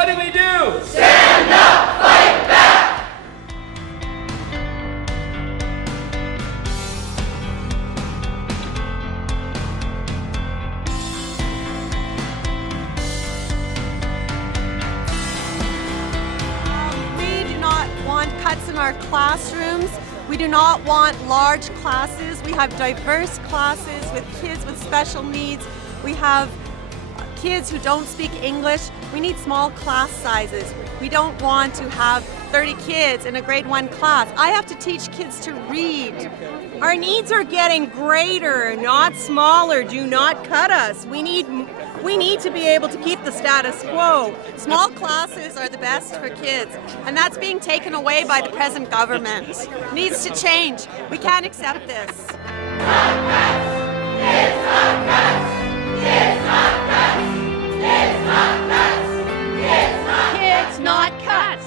what do we do? Stand up, fight back! We do not want cuts in our classrooms. We do not want large classes. We have diverse classes with kids with special needs. We have kids who don't speak English. We need small class sizes. We don't want to have 30 kids in a grade 1 class. I have to teach kids to read. Our needs are getting greater, not smaller. Do not cut us. We need to be able to keep the status quo. Small classes are the best for kids, and that's being taken away by the present government. It needs to change. We can't accept this. Kids, not cuts.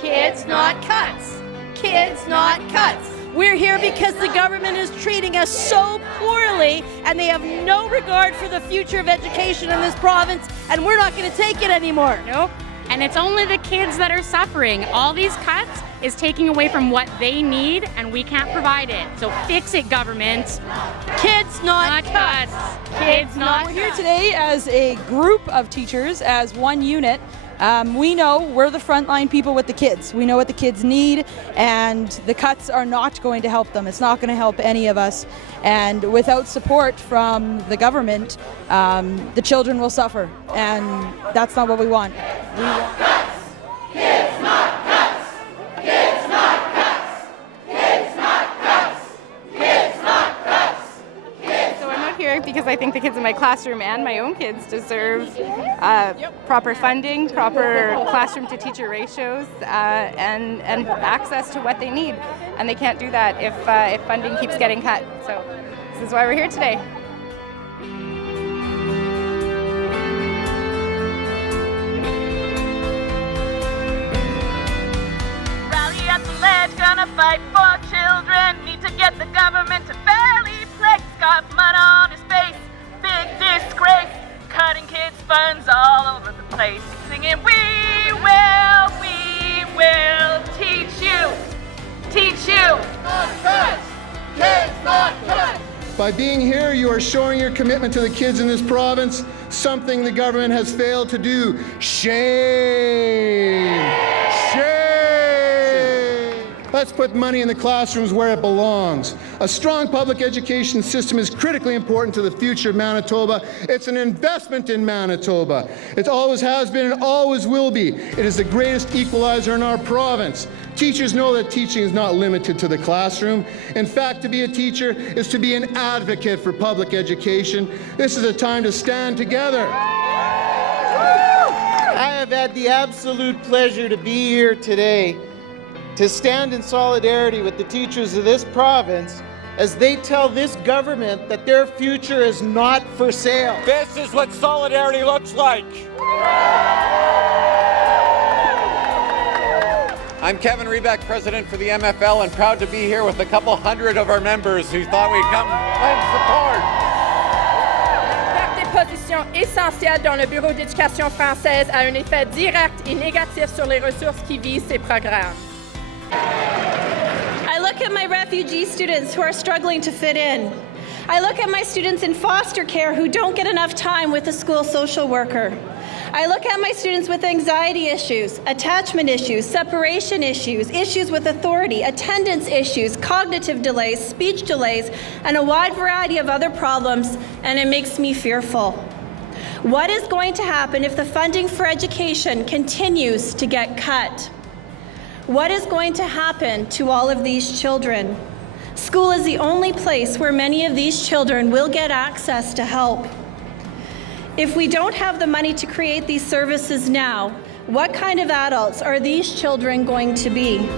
Kids, not cuts. Kids, not cuts. We're here because the government is treating us so poorly and they have no regard for the future of education in this province, and we're not going to take it anymore. Nope. And it's only the kids that are suffering. All these cuts is taking away from what they need, and we can't provide it. So fix it, government. Kids, not cuts. Kids, not We're here today as a group of teachers, as one unit. We know we're the frontline people with the kids. We know what the kids need, and the cuts are not going to help them. It's not going to help any of us. And without support from the government, the children will suffer, and that's not what we want. We want cuts. Kids, not cuts. Kids, not cuts. Kids, not cuts. Kids, not cuts. So I'm out here because I think the kids in my classroom and my own kids deserve proper funding, proper classroom to teacher ratios, and access to what they need. And they can't do that if funding keeps getting cut. So this is why we're here today. Rally at the ledge, gonna fight for children. Need to get the government to fairly place. Got mud on his face, big disgrace. Cutting kids' funds all over the place. Singing, we will teach you. Teach you. Not cuts. Kids, not cuts. By being here, you are showing your commitment to the kids in this province, something the government has failed to do. Shame! Shame! Let's put money in the classrooms where it belongs. A strong public education system is critically important to the future of Manitoba. It's an investment in Manitoba. It always has been and always will be. It is the greatest equalizer in our province. Teachers know that teaching is not limited to the classroom. In fact, to be a teacher is to be an advocate for public education. This is a time to stand together. I have had the absolute pleasure to be here today to stand in solidarity with the teachers of this province as they tell this government that their future is not for sale. This is what solidarity looks like. I'm Kevin Rebeck, president for the MFL, and proud to be here with a couple hundred of our members who thought we'd come and support. Des positions essentielles dans le Bureau d'éducation française a un effet direct et négatif sur les ressources qui visent ces programmes. I look at my refugee students who are struggling to fit in. I look at my students in foster care who don't get enough time with a school social worker. I look at my students with anxiety issues, attachment issues, separation issues, issues with authority, attendance issues, cognitive delays, speech delays, and a wide variety of other problems, and it makes me fearful. What is going to happen if the funding for education continues to get cut? What is going to happen to all of these children? School is the only place where many of these children will get access to help. If we don't have the money to create these services now, what kind of adults are these children going to be?